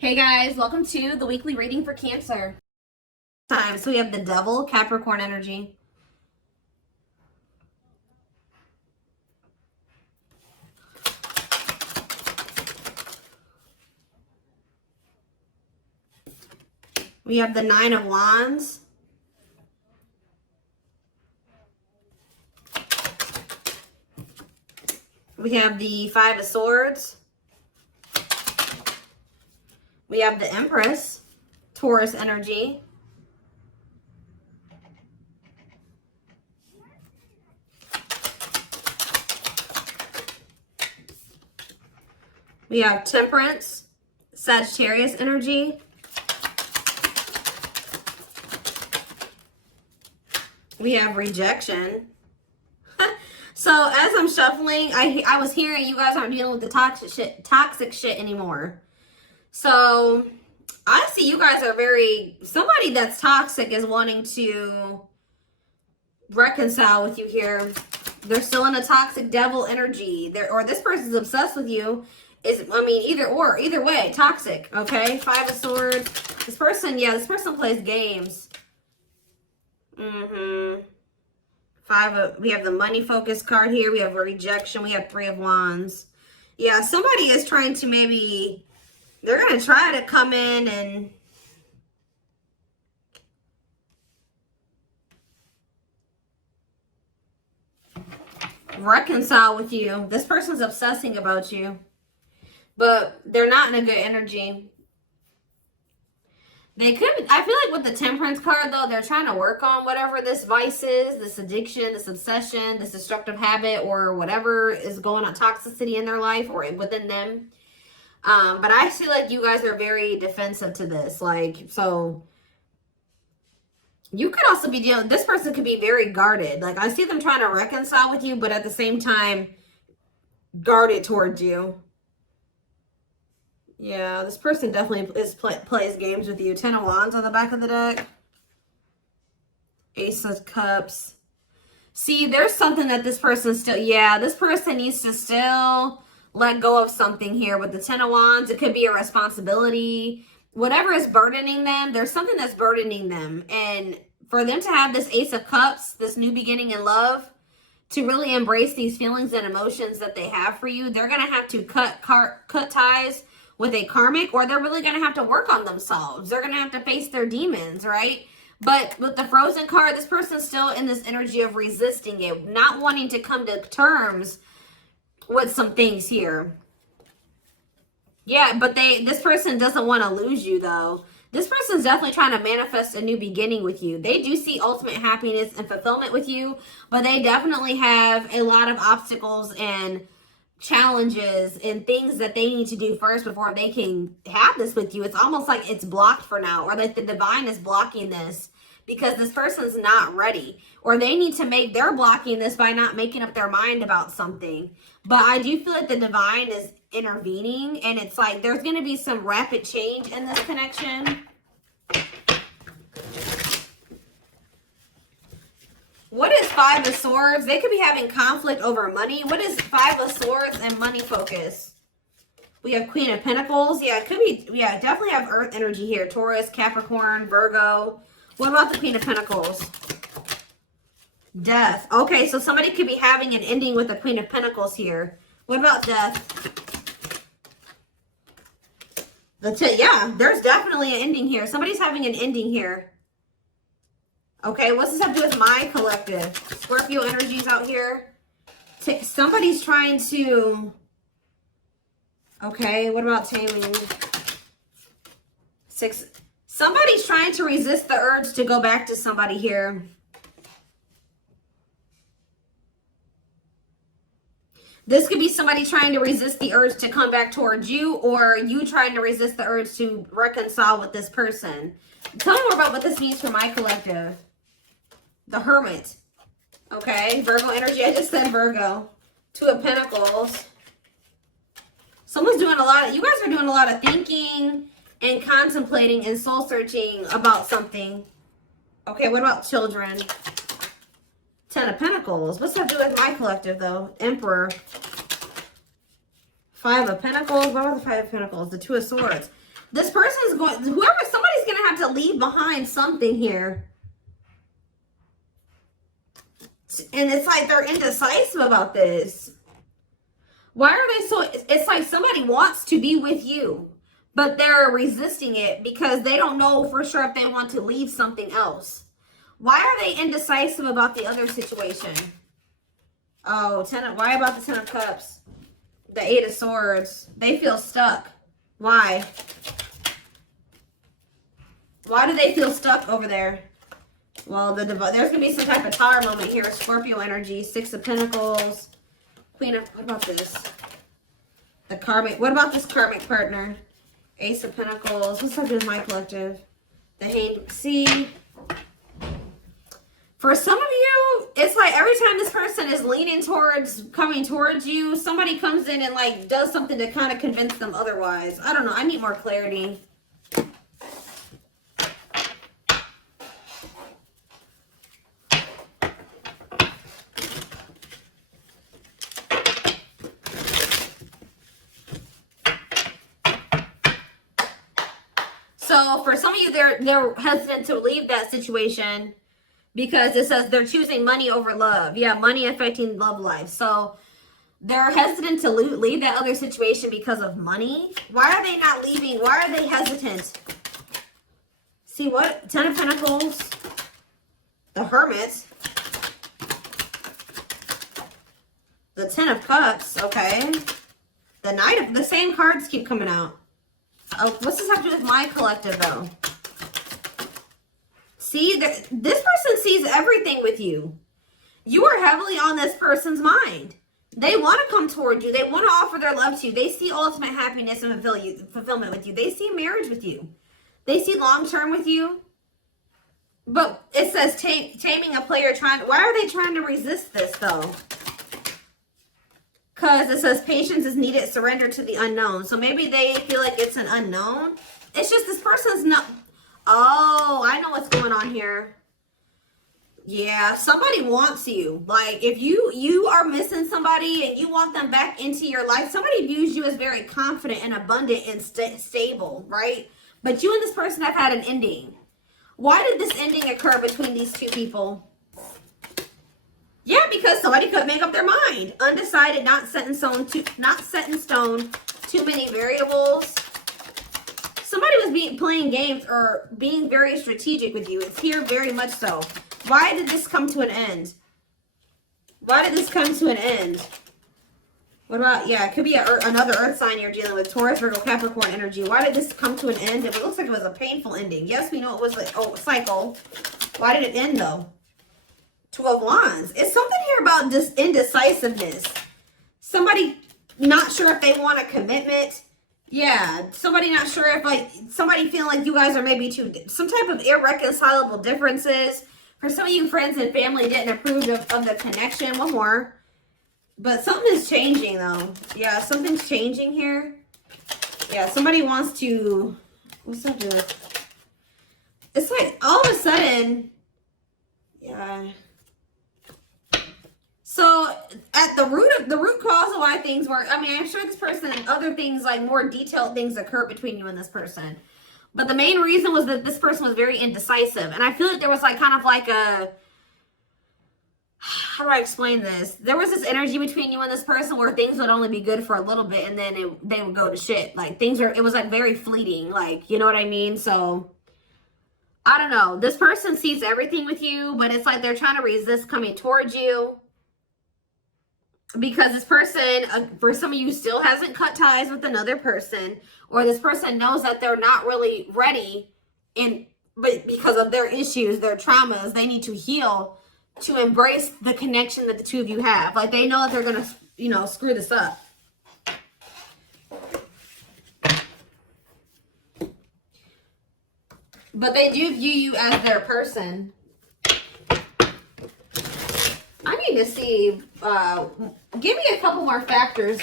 Hey guys, welcome to the weekly reading for Cancer. So we have the Devil, Capricorn energy. We have the Nine of Wands. We have the Five of Swords. We have the Empress, Taurus energy. We have Temperance, Sagittarius energy. We have Rejection. So as I'm shuffling, I was hearing you guys aren't dealing with the toxic shit anymore. So I see you guys are somebody that's toxic is wanting to reconcile with you here. They're still in a toxic devil energy. Or this person's obsessed with you. Either way, toxic, okay? Five of Swords. This person plays games. We have the money focus card here. We have a Rejection. We have Three of Wands. Yeah, somebody is trying to they're going to try to come in and reconcile with you. This person's obsessing about you, but they're not in a good energy. I feel like with the Temperance card, though, they're trying to work on whatever this vice is, this addiction, this obsession, this destructive habit, or whatever is going on, toxicity in their life or within them. But I feel like you guys are very defensive to this. So you could also be this person could be very guarded. Like, I see them trying to reconcile with you, but at the same time, guarded towards you. Yeah, this person definitely plays games with you. Ten of Wands on the back of the deck. Ace of Cups. See, there's something that this person this person needs to still let go of something here with the Ten of Wands. It could be a responsibility. Whatever is burdening them, there's something that's burdening them. And for them to have this Ace of Cups, this new beginning in love, to really embrace these feelings and emotions that they have for you, they're going to have to cut ties with a karmic, or they're really going to have to work on themselves. They're going to have to face their demons, right? But with the Frozen card, this person's still in this energy of resisting it, not wanting to come to terms with some things here. Yeah, but this person doesn't want to lose you, though. This person's definitely trying to manifest a new beginning with you. They do see ultimate happiness and fulfillment with you, but they definitely have a lot of obstacles and challenges and things that they need to do first before they can have this with you. It's almost like it's blocked for now, or like the divine is blocking this because this person's not ready, or they're blocking this by not making up their mind about something. But I do feel like the divine is intervening, and it's like there's going to be some rapid change in this connection. What is Five of Swords? They could be having conflict over money. What is Five of Swords and money focus? We have Queen of Pentacles. Yeah, it could be. Yeah, definitely have Earth energy here. Taurus, Capricorn, Virgo. What about the Queen of Pentacles? Death. Okay, so somebody could be having an ending with the Queen of Pentacles here. What about death? Yeah, there's definitely an ending here. Somebody's having an ending here. Okay, what's this have to do with my collective? Scorpio energies out here. Somebody's trying to... Okay, what about taming? Somebody's trying to resist the urge to go back to somebody here. This could be somebody trying to resist the urge to come back towards you, or you trying to resist the urge to reconcile with this person. Tell me more about what this means for my collective. The Hermit. Okay, Virgo energy. I just said Virgo. Two of Pentacles. Someone's doing you guys are doing a lot of thinking and contemplating and soul searching about something. Okay, what about children? Ten of Pentacles. What's that do with my collective, though? Emperor. Five of Pentacles. What about the Five of Pentacles? The Two of Swords. This person's going, somebody's going to have to leave behind something here. And it's like they're indecisive about this. Why are they so, it's like somebody wants to be with you, but they're resisting it because they don't know for sure if they want to leave something else. Why are they indecisive about the other situation? Oh, why about the 10 of Cups? The 8 of Swords. They feel stuck. Why? Why do they feel stuck over there? Well, there's going to be some type of tower moment here. Scorpio energy. 6 of Pentacles. Queen of... What about this? The Karmic... What about this Karmic partner? Ace of Pentacles. What's up with my collective? The Hanged... See? For some of you, it's like every time this person is leaning towards, coming towards you, somebody comes in and like does something to kind of convince them otherwise. I don't know. I need more clarity. So for some of you, they're hesitant to leave that situation because it says they're choosing money over love. Yeah, money affecting love life. So they're hesitant to leave that other situation because of money. Why are they not leaving? Why are they hesitant? See what? 10 of Pentacles. The Hermit. The 10 of Cups. Okay. The Knight of... The same cards keep coming out. Oh, what's this have to do with my collective, though? See, this person sees everything with you. You are heavily on this person's mind. They want to come toward you. They want to offer their love to you. They see ultimate happiness and fulfillment with you. They see marriage with you. They see long-term with you. But it says taming a player trying... Why are they trying to resist this, though? Because it says patience is needed, surrender to the unknown. So maybe they feel like it's an unknown. It's just this person's not... Oh, I know what's going on here. Yeah, somebody wants you. Like, if you are missing somebody and you want them back into your life, somebody views you as very confident and abundant and stable, right? But you and this person have had an ending. Why did this ending occur between these two people? Yeah, because somebody could make up their mind. Undecided, not set in stone, too many variables. Somebody was playing games or being very strategic with you. It's here very much so. Why did this come to an end? Why did this come to an end? What about, yeah, it could be another earth sign you're dealing with. Taurus, Virgo, Capricorn energy. Why did this come to an end? It looks like it was a painful ending. Yes, we know it was a cycle. Why did it end, though? 2 of Wands. It's something here about this indecisiveness. Somebody not sure if they want a commitment. Yeah, somebody not sure if, like, somebody feeling like you guys are maybe some type of irreconcilable differences. For some of you, friends and family didn't approve of the connection. One more. But something is changing, though. Yeah, something's changing here. Yeah, somebody wants to... What's that do? It's like, all of a sudden... Yeah... So, at the root cause of why things work, I mean, I'm sure this person and other things, like more detailed things occur between you and this person. But the main reason was that this person was very indecisive. And I feel like there was like kind of like a, how do I explain this? There was this energy between you and this person where things would only be good for a little bit and then they would go to shit. Like it was like very fleeting, like, you know what I mean? So, I don't know. This person sees everything with you, but it's like they're trying to resist coming towards you. Because this person, for some of you, still hasn't cut ties with another person. Or this person knows that they're not really ready. But because of their issues, their traumas, they need to heal to embrace the connection that the two of you have. Like, they know that they're going to, you know, screw this up. But they do view you as their person. I need to see, give me a couple more factors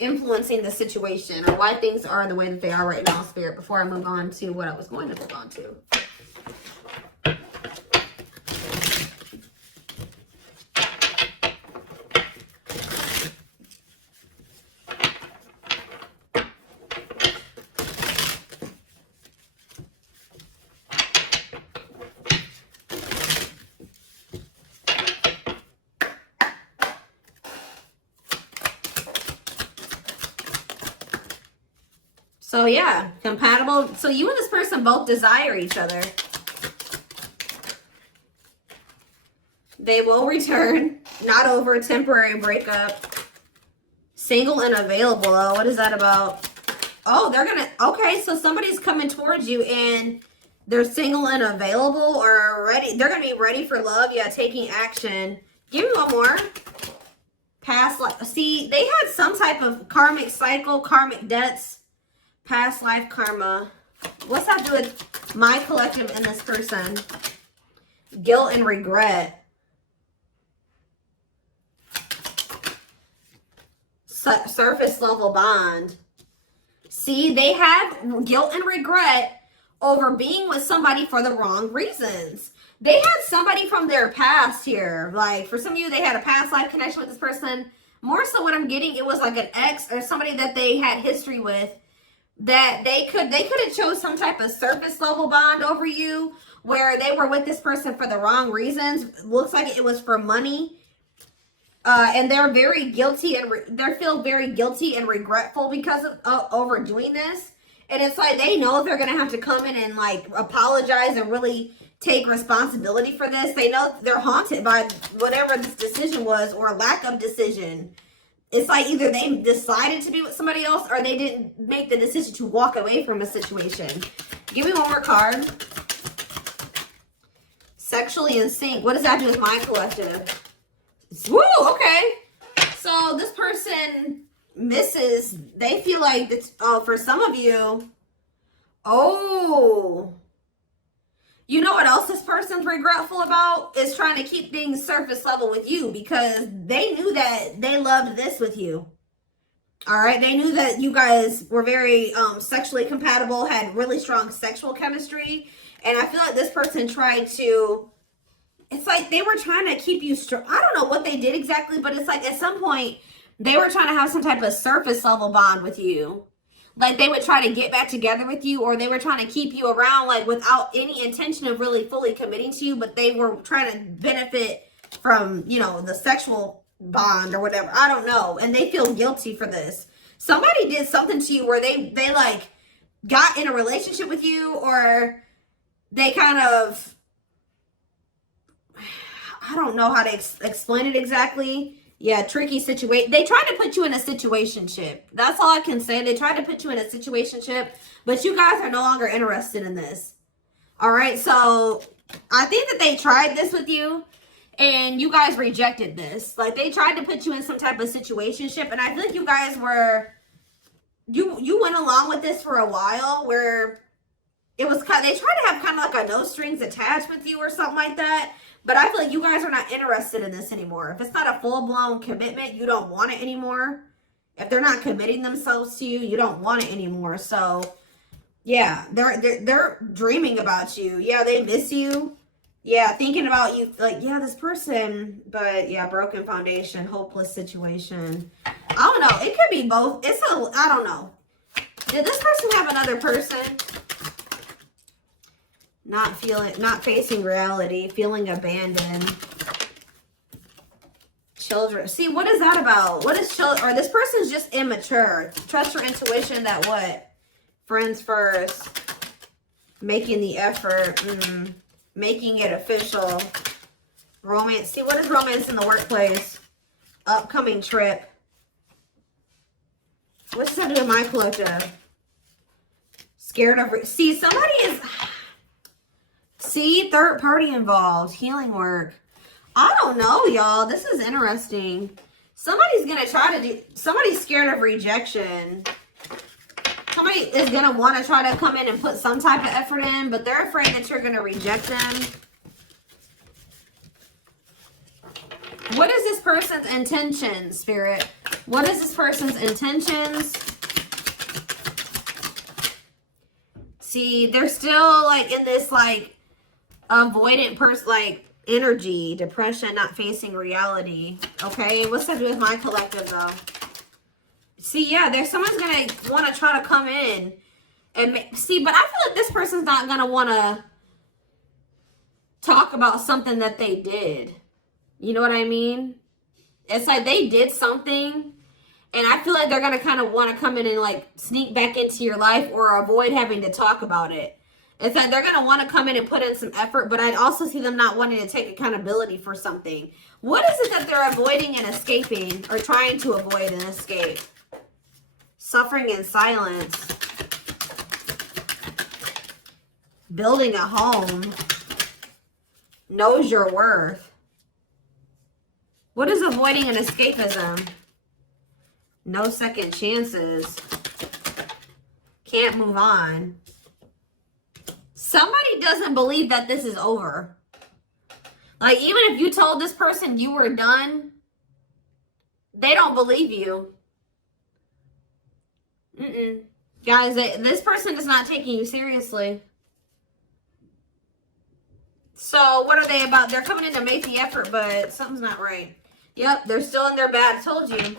influencing the situation or why things are the way that they are right now, Spirit, before I move on to what I was going to move on to. So yeah, compatible. So you and this person both desire each other. They will return. Not over a temporary breakup. Single and available, though. What is that about? Oh, they're gonna... Okay, so somebody's coming towards you and they're single and available or ready. They're gonna be ready for love. Yeah, taking action. Give me one more. Past life. See, they had some type of karmic cycle, karmic debts, past life karma. What's that do with my collective and this person? Guilt and regret. Surface level bond. See, they have guilt and regret over being with somebody for the wrong reasons. They had somebody from their past here. Like, for some of you, they had a past life connection with this person. More so what I'm getting, it was like an ex or somebody that they had history with, that they could have chose some type of surface level bond over you, where they were with this person for the wrong reasons. Looks like it was for money. And they're very guilty and they feel very guilty and regretful because of overdoing this. And it's like they know they're going to have to come in and like apologize and really take responsibility for this. They know they're haunted by whatever this decision was or lack of decision. It's like either they decided to be with somebody else or they didn't make the decision to walk away from a situation. Give me one more card. Sexually in sync. What does that do with my collective? Woo, okay. So this person misses, they feel like it's, oh, for some of you, oh, you know what else this person's regretful about? Is trying to keep things surface level with you because they knew that they loved this with you. All right. They knew that you guys were very sexually compatible, had really strong sexual chemistry. And I feel like this person tried to, it's like they were trying to keep you strong. I don't know what they did exactly, but it's like at some point they were trying to have some type of surface level bond with you. Like they would try to get back together with you, or they were trying to keep you around like without any intention of really fully committing to you, but they were trying to benefit from, you know, the sexual bond or whatever. I don't know. And they feel guilty for this. Somebody did something to you where they like got in a relationship with you, or they kind of, I don't know how to explain it exactly. Yeah, tricky situation. They tried to put you in a situationship. That's all I can say. They tried to put you in a situationship, but you guys are no longer interested in this. All right, so I think that they tried this with you, and you guys rejected this. Like, they tried to put you in some type of situationship, and I feel like you guys were, you went along with this for a while, where it was kind of, they tried to have kind of like a no strings attached with you or something like that. But I feel like you guys are not interested in this anymore. If it's not a full-blown commitment, you don't want it anymore. If they're not committing themselves to you, you don't want it anymore. So, yeah, they're dreaming about you. Yeah, they miss you. Yeah, thinking about you. Like, yeah, this person. But, yeah, broken foundation, hopeless situation. I don't know. It could be both. I don't know. Did this person have another person? Not facing reality, feeling abandoned. Children. See, what is that about? What is children? Or this person's just immature. Trust your intuition that what? Friends first. Making the effort. Making it official. Romance. See, what is romance in the workplace? Upcoming trip. What's that do with my collective? Scared of... See, somebody is... See, third party involved. Healing work. I don't know, y'all. This is interesting. Somebody's going to try to do... Somebody's scared of rejection. Somebody is going to want to try to come in and put some type of effort in, but they're afraid that you're going to reject them. What is this person's intention, Spirit? What is this person's intentions? See, they're still like in this like avoidant person, like energy, depression, not facing reality. Okay, what's that do with my collective though? See, yeah, there's someone's gonna want to try to come in and see, but I feel like this person's not gonna want to talk about something that they did. You know what I mean? It's like they did something And I feel like they're going to kind of want to come in and like sneak back into your life or avoid having to talk about it. It's that they're going to want to come in and put in some effort, but I'd also see them not wanting to take accountability for something. What is it that they're avoiding and escaping, or trying to avoid and escape? Suffering in silence. Building a home. Knows your worth. What is avoiding and escapism? No second chances. Can't move on. Somebody doesn't believe that this is over. Like, even if you told this person you were done, they don't believe you. Guys, this person is not taking you seriously. So, what are they about? They're coming in to make the effort, but something's not right. Yep, they're still in their bad. I told you.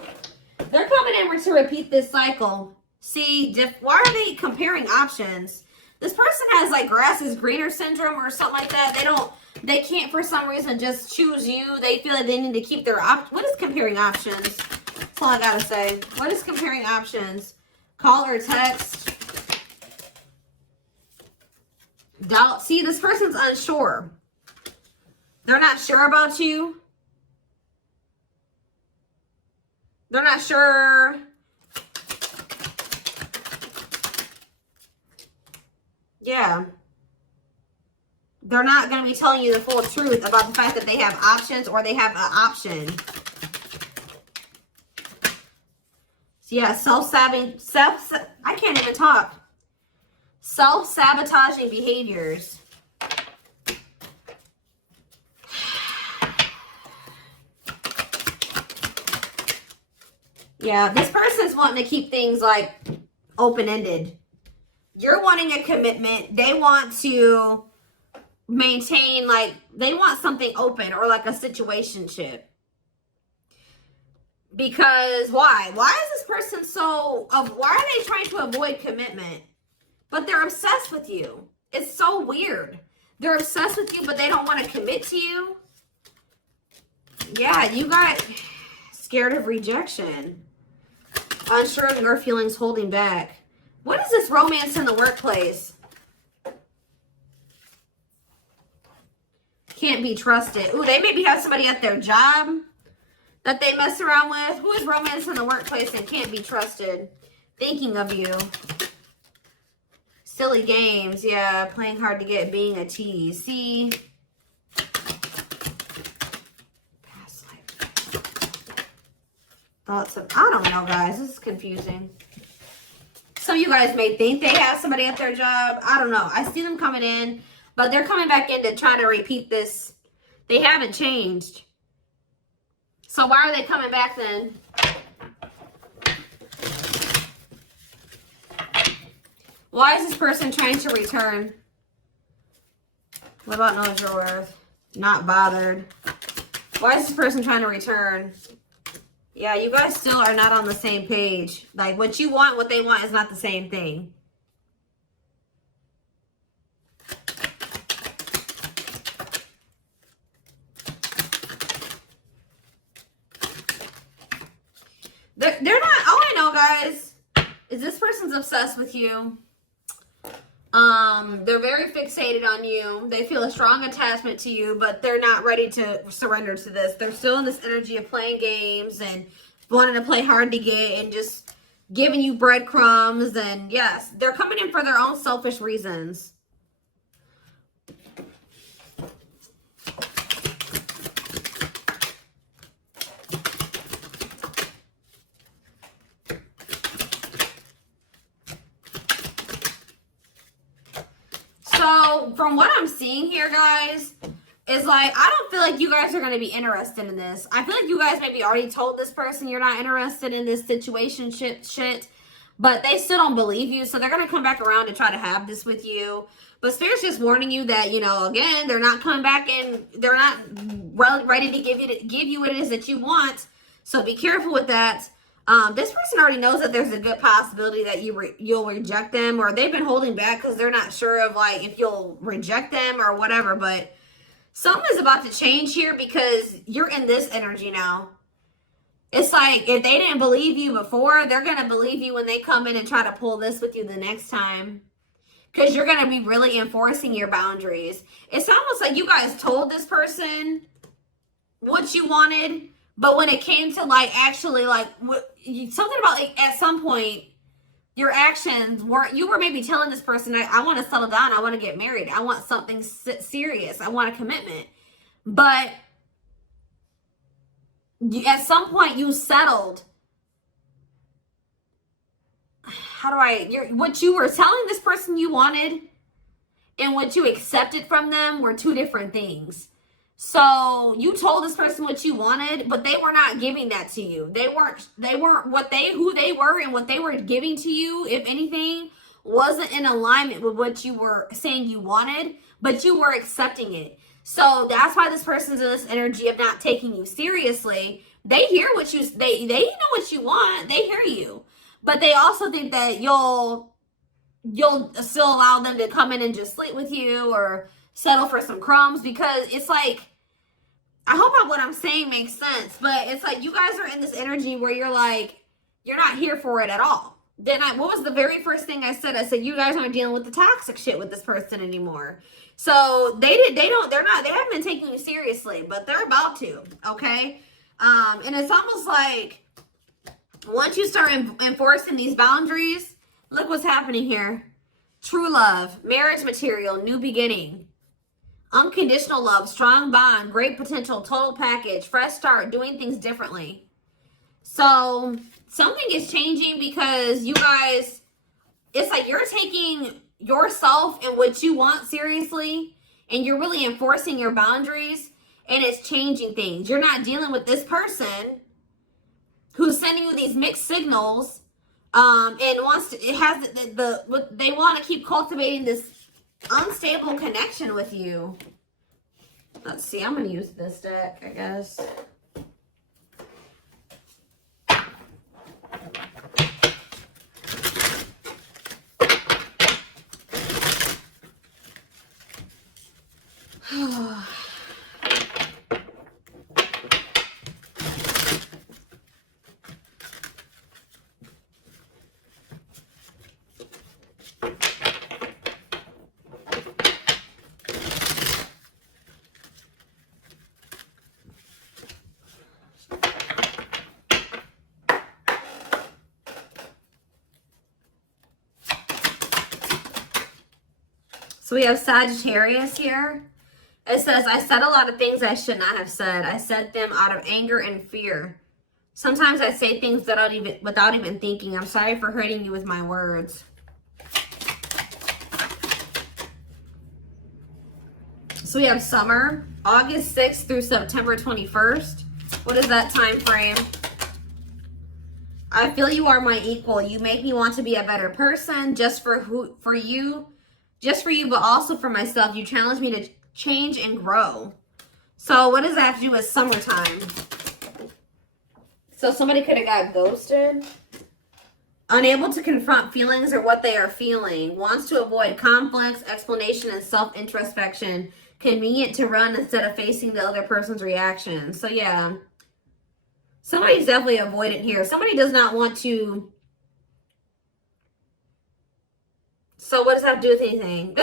They're coming in to repeat this cycle. See, why are they comparing options? This person has like grass is greener syndrome or something like that. They can't for some reason just choose you. They feel like they need to keep their What is comparing options? That's all I gotta say. What is comparing options? Call or text? Doubt. See, this person's unsure. They're not sure about you. They're not sure. Yeah. They're not going to be telling you the full truth about the fact that they have options or they have an option. So yeah, I can't even talk. Self-sabotaging behaviors. Yeah, this person's wanting to keep things like open-ended. You're wanting a commitment. They want to maintain, like, they want something open or like a situationship. Because why? Why is this person why are they trying to avoid commitment? But they're obsessed with you. It's so weird. They're obsessed with you, but they don't want to commit to you. Yeah, you got scared of rejection. Unsure of your feelings, holding back. What is this romance in the workplace? Can't be trusted. Ooh, they maybe have somebody at their job that they mess around with. Who is romance in the workplace and can't be trusted? Thinking of you. Silly games. Yeah, playing hard to get, being a tease. See? Past life. Thoughts of... I don't know, guys. This is confusing. Some of you guys may think they have somebody at their job. I don't know. I see them coming in, but they're coming back in to try to repeat this. They haven't changed. So why are they coming back then? Why is this person trying to return? What about knows your worth? Not bothered. Why is this person trying to return? Yeah, you guys still are not on the same page. Like, what you want, what they want is not the same thing. They're not, all I know, guys, is this person's obsessed with you. They're very fixated on you. They feel a strong attachment to you, but they're not ready to surrender to this. They're still in this energy of playing games and wanting to play hard to get and just giving you breadcrumbs. And yes, they're coming in for their own selfish reasons. So from what I'm seeing here, guys, is like, I don't feel like you guys are going to be interested in this. I feel like you guys maybe already told this person you're not interested in this situationship shit, but they still don't believe you. So they're going to come back around to try to have this with you. But Spirit's just warning you that, you know, again, they're not coming back and they're not ready to give you what it is that you want. So be careful with that. This person already knows that there's a good possibility that you'll reject them, or they've been holding back because they're not sure of like if you'll reject them or whatever. But something is about to change here because you're in this energy now. It's like, if they didn't believe you before, they're going to believe you when they come in and try to pull this with you the next time. Because you're going to be really enforcing your boundaries. It's almost like you guys told this person what you wanted, but when it came to like actually like something about like at some point your actions were, you were maybe telling this person, I want to settle down, I want to get married, I want something serious, I want a commitment. But at some point you settled. What you were telling this person you wanted and what you accepted from them were two different things. So you told this person what you wanted, but they were not giving that to you. They weren't who they were, and what they were giving to you, if anything, wasn't in alignment with what you were saying you wanted, but you were accepting it. So that's why this person's in this energy of not taking you seriously. They hear what they know what you want. They hear you. But they also think that you'll still allow them to come in and just sleep with you or settle for some crumbs, because it's like, I hope what I'm saying makes sense, but it's like you guys are in this energy where you're like, you're not here for it at all. Then what was the very first thing I said? I said, you guys aren't dealing with the toxic shit with this person anymore. So they haven't been taking you seriously, but they're about to, okay? And it's almost like once you start enforcing these boundaries, look what's happening here. True love, marriage material, new beginning, unconditional love, strong bond, great potential, total package, fresh start, doing things differently. So something is changing because you guys, it's like you're taking yourself and what you want seriously, and you're really enforcing your boundaries, and it's changing things. You're not dealing with this person who's sending you these mixed signals, and they want to keep cultivating this unstable connection with you. Let's see, I'm going to use this deck, I guess. So we have Sagittarius here. It says, I said a lot of things I should not have said. I said them out of anger and fear. Sometimes I say things without even thinking. I'm sorry for hurting you with my words. So we have summer, August 6th through September 21st. What is that time frame? I feel you are my equal. You make me want to be a better person just for you, but also for myself. You challenge me to change and grow. So what does that have to do with summertime? So somebody could have got ghosted. Unable to confront feelings or what they are feeling. Wants to avoid conflicts, explanation, and self-introspection. Convenient to run instead of facing the other person's reaction. So yeah. Somebody's definitely avoidant here. Somebody does not want to. So what does that have to do with anything?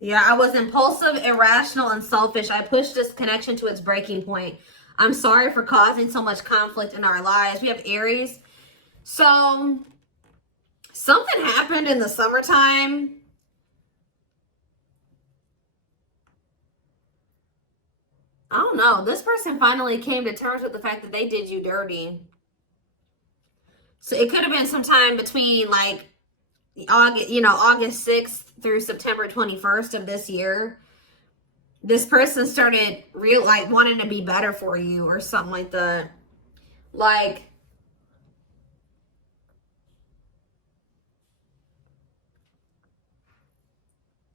Yeah, I was impulsive, irrational, and selfish. I pushed this connection to its breaking point. I'm sorry for causing so much conflict in our lives. We have Aries. So something happened in the summertime. I don't know. This person finally came to terms with the fact that they did you dirty. So it could have been sometime between like August 6th through September 21st of this year. This person started wanting to be better for you or something like that. Like,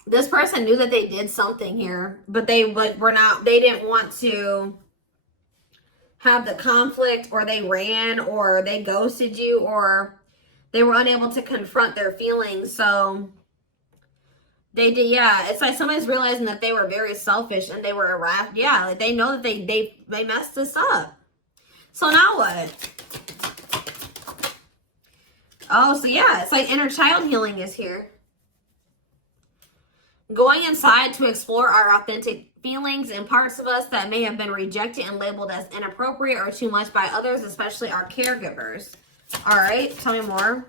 this person knew that they did something here, but they didn't want to have the conflict, or they ran, or they ghosted you, or they were unable to confront their feelings. So They did, yeah. It's like somebody's realizing that they were very selfish and they were irrational. Yeah, like they know that they messed this up. So now what? Oh, so yeah, it's like inner child healing is here. Going inside to explore our authentic feelings and parts of us that may have been rejected and labeled as inappropriate or too much by others, especially our caregivers. All right, tell me more.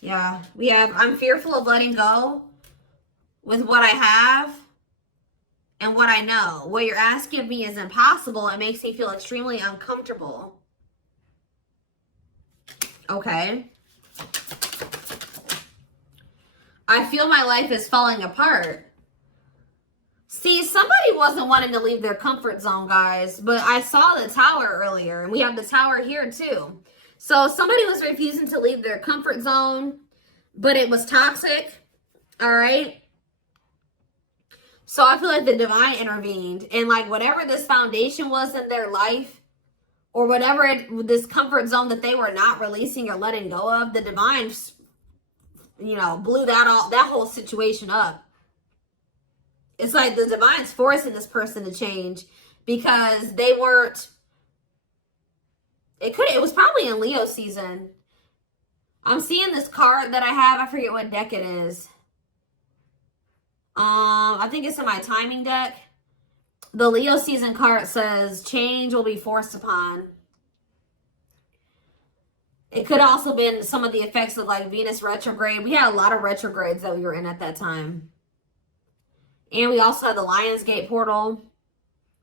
Yeah, we have, I'm fearful of letting go with what I have and what I know. What you're asking of me is impossible. It makes me feel extremely uncomfortable. Okay. I feel my life is falling apart. See, somebody wasn't wanting to leave their comfort zone, guys, but I saw the tower earlier, and we have the tower here too. So somebody was refusing to leave their comfort zone, but it was toxic, all right? So I feel like the divine intervened, and like whatever this foundation was in their life, or whatever this comfort zone that they were not releasing or letting go of, the divine, you know, blew that whole situation up. It's like the divine's forcing this person to change because they weren't, it was probably in Leo season. I'm seeing this card that I have, I forget what deck it is. I think it's in my timing deck. The Leo season card says change will be forced upon. It could also been some of the effects of like Venus retrograde. We had a lot of retrogrades that we were in at that time. And we also had the Lionsgate portal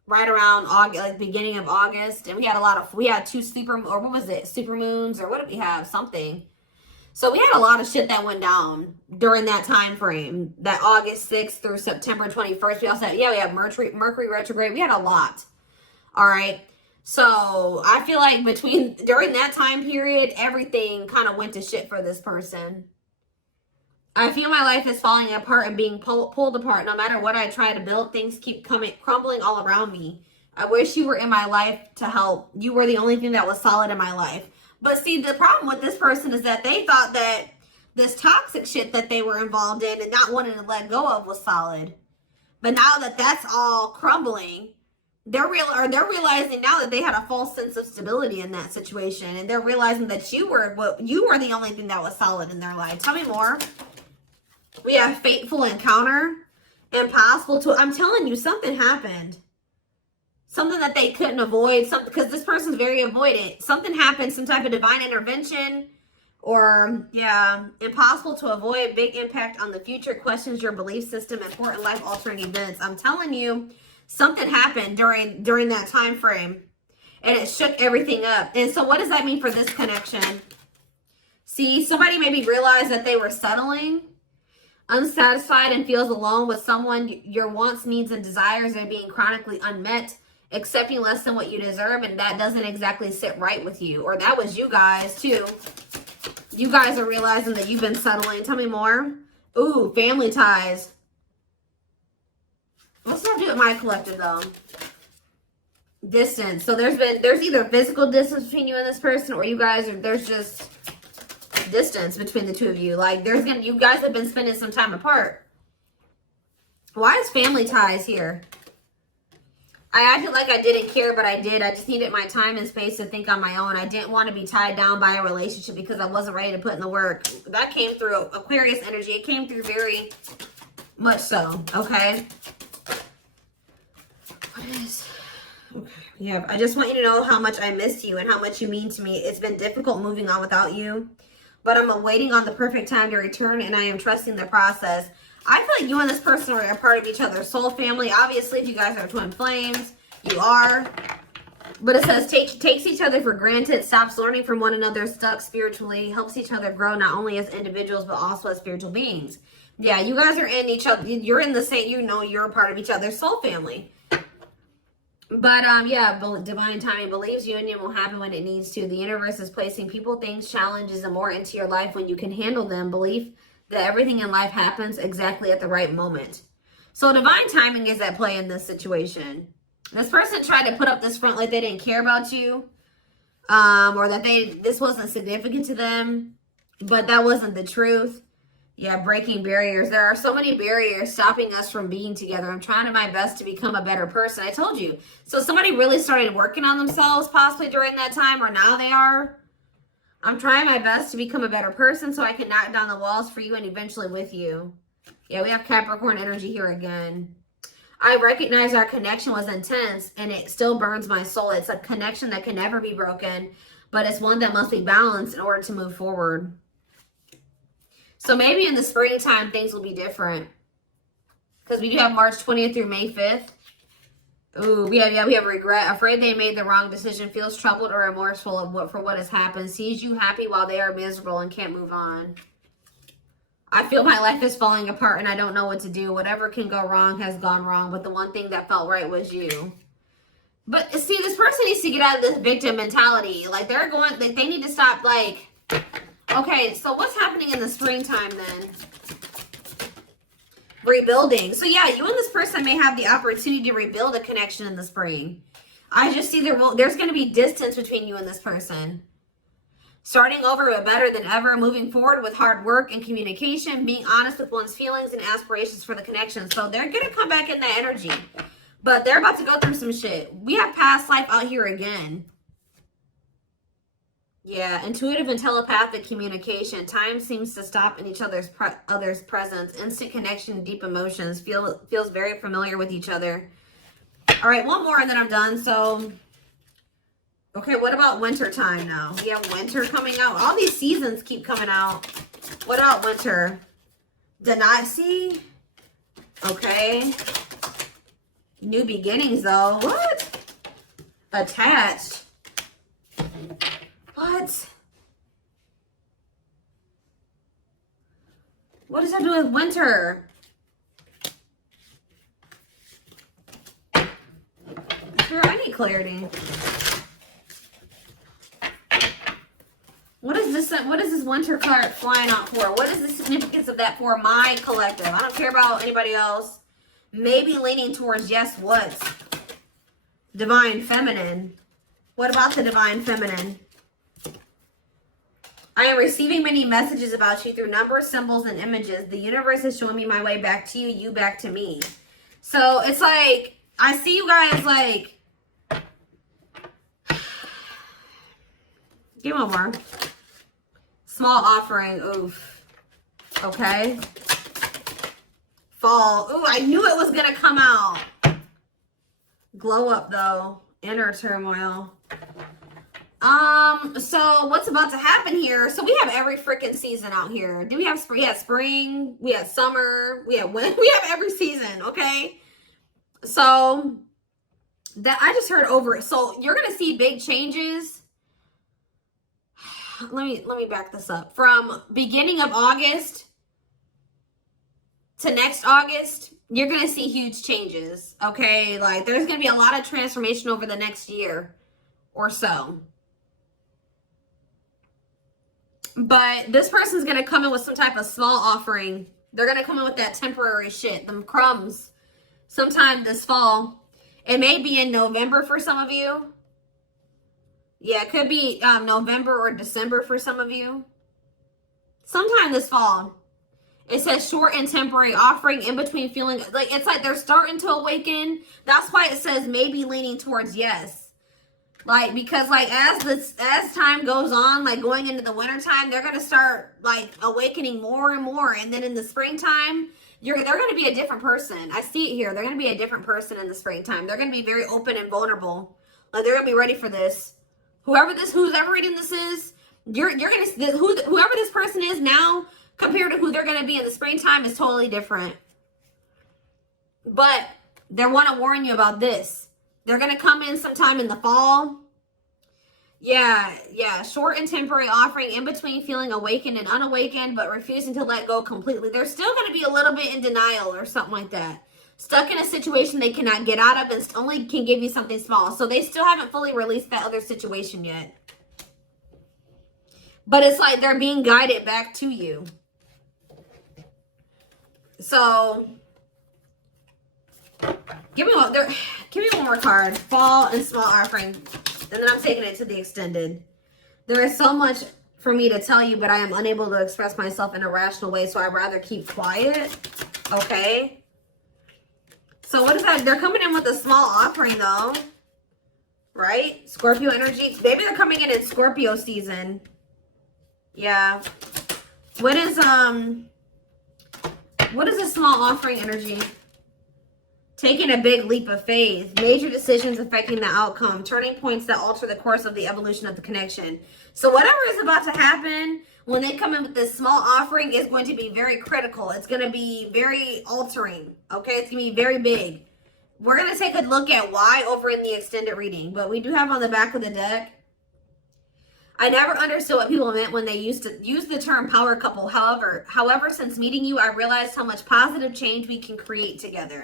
right around August, like beginning of August. And we had two super, or what was it? Super moons, or what did we have? Something. So we had a lot of shit that went down during that time frame, that August 6th through September 21st. We also had, we had Mercury retrograde. We had a lot. All right. So I feel like during that time period, everything kind of went to shit for this person. I feel my life is falling apart and being pulled apart. No matter what I try to build, things keep crumbling all around me. I wish you were in my life to help. You were the only thing that was solid in my life. But see, the problem with this person is that they thought that this toxic shit that they were involved in and not wanting to let go of was solid. But now that that's all crumbling, they're realizing now that they had a false sense of stability in that situation, and they're realizing that you were the only thing that was solid in their life. Tell me more. We have fateful encounter, impossible to. I'm telling you, something happened. Something that they couldn't avoid. Something, because this person's very avoidant. Something happened. Some type of divine intervention, or impossible to avoid. Big impact on the future. Questions your belief system. Important life altering events. I'm telling you. Something happened during that time frame, and it shook everything up. And so what does that mean for this connection? See, somebody maybe realized that they were settling, unsatisfied, and feels alone with someone. Your wants, needs, and desires are being chronically unmet, accepting less than what you deserve, and that doesn't exactly sit right with you. Or that was you guys, too. You guys are realizing that you've been settling. Tell me more. Ooh, family ties. What's that do with my collective, though? Distance. So there's either physical distance between you and this person, or you guys there's just distance between the two of you. Like you guys have been spending some time apart. Why is family ties here? I acted like I didn't care, but I did. I just needed my time and space to think on my own. I didn't want to be tied down by a relationship because I wasn't ready to put in the work. That came through Aquarius energy. It came through very much so, okay? Okay. Yeah, I just want you to know how much I miss you and how much you mean to me. It's been difficult moving on without you, but I'm waiting on the perfect time to return, and I am trusting the process. I feel like you and this person are a part of each other's soul family. Obviously, if you guys are twin flames, you are. But it says takes each other for granted, stops learning from one another, stuck spiritually, helps each other grow not only as individuals but also as spiritual beings. Yeah, you guys are in each other. You're in the same. You're a part of each other's soul family. But, divine timing believes union will happen when it needs to. The universe is placing people, things, challenges, and more into your life when you can handle them. Belief that everything in life happens exactly at the right moment. So divine timing is at play in this situation. This person tried to put up this front like they didn't care about you, or that this wasn't significant to them, but that wasn't the truth. Yeah, breaking barriers. There are so many barriers stopping us from being together. I'm trying my best to become a better person. I told you. So somebody really started working on themselves possibly during that time, or now they are. I'm trying my best to become a better person so I can knock down the walls for you and eventually with you. Yeah, we have Capricorn energy here again. I recognize our connection was intense and it still burns my soul. It's a connection that can never be broken, but it's one that must be balanced in order to move forward. So maybe in the springtime, things will be different. Because we do have March 20th through May 5th. Ooh, we have regret. Afraid they made the wrong decision. Feels troubled or remorseful for what has happened. Sees you happy while they are miserable and can't move on. I feel my life is falling apart and I don't know what to do. Whatever can go wrong has gone wrong. But the one thing that felt right was you. But see, this person needs to get out of this victim mentality. Like they need to stop like... Okay, so what's happening in the springtime then? Rebuilding. So yeah, you and this person may have the opportunity to rebuild a connection in the spring. I just see there's going to be distance between you and this person. Starting over but better than ever, moving forward with hard work and communication, being honest with one's feelings and aspirations for the connection. So they're going to come back in that energy. But they're about to go through some shit. We have past life out here again. Yeah, intuitive and telepathic communication. Time seems to stop in each other's presence. Instant connection, deep emotions. Feels very familiar with each other. All right, one more and then I'm done. So, okay, what about winter time now? We have winter coming out. All these seasons keep coming out. What about winter? See? Okay. New beginnings though. What? Attached. What? What does that do with winter? Sure, I need clarity. What is this? What is this winter card flying out for? What is the significance of that for my collective? I don't care about anybody else. Maybe leaning towards yes, what? Divine feminine. What about the divine feminine? I am receiving many messages about you through numbers, symbols, and images. The universe is showing me my way back to you, you back to me. So it's like, I see you guys like, give me one more. Small offering, oof. Okay. Fall, ooh, I knew it was gonna come out. Glow up though, inner turmoil. So what's about to happen here? So we have every freaking season out here. Do we have spring? We have spring, we have summer, we have winter, we have every season, okay? So that I just heard over it. So you're gonna see big changes. Let me back this up. From beginning of August to next August, you're gonna see huge changes, okay? Like there's gonna be a lot of transformation over the next year or so. But this person's going to come in with some type of small offering. They're going to come in with that temporary shit, them crumbs, sometime this fall. It may be in November for some of you. Yeah, it could be November or December for some of you. Sometime this fall. It says short and temporary offering in between feeling. Like it's like they're starting to awaken. That's why it says maybe leaning towards yes. Like, because, like, as time goes on, like, going into the winter time, they're going to start, like, awakening more and more. And then in the springtime, they're going to be a different person. I see it here. They're going to be a different person in the springtime. They're going to be very open and vulnerable. Like, they're going to be ready for this. Whoever reading this is, you're going to, whoever this person is now, compared to who they're going to be in the springtime is totally different. But they want to warn you about this. They're going to come in sometime in the fall. Yeah. Short and temporary offering in between feeling awakened and unawakened, but refusing to let go completely. They're still going to be a little bit in denial or something like that. Stuck in a situation they cannot get out of and only can give you something small. So they still haven't fully released that other situation yet. But it's like they're being guided back to you. So... Give me one more card. Fall and small offering. And then I'm taking it to the extended. There is so much for me to tell you, but I am unable to express myself in a rational way, so I'd rather keep quiet. Okay. So what is that? They're coming in with a small offering though. Right? Scorpio energy. Maybe they're coming in Scorpio season. Yeah. What is a small offering energy? Taking a big leap of faith. Major decisions affecting the outcome. Turning points that alter the course of the evolution of the connection. So whatever is about to happen when they come in with this small offering is going to be very critical. It's going to be very altering. Okay? It's going to be very big. We're going to take a look at why over in the extended reading. But we do have on the back of the deck, I never understood what people meant when they used to use the term power couple. However, since meeting you, I realized how much positive change we can create together.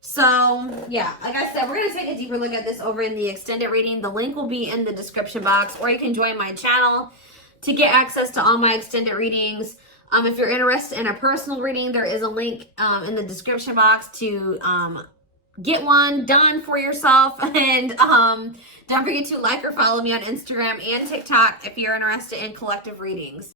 So, yeah, like I said, we're going to take a deeper look at this over in the extended reading. The link will be in the description box, or you can join my channel to get access to all my extended readings. If you're interested in a personal reading, there is a link in the description box to get one done for yourself. And don't forget to like or follow me on Instagram and TikTok if you're interested in collective readings.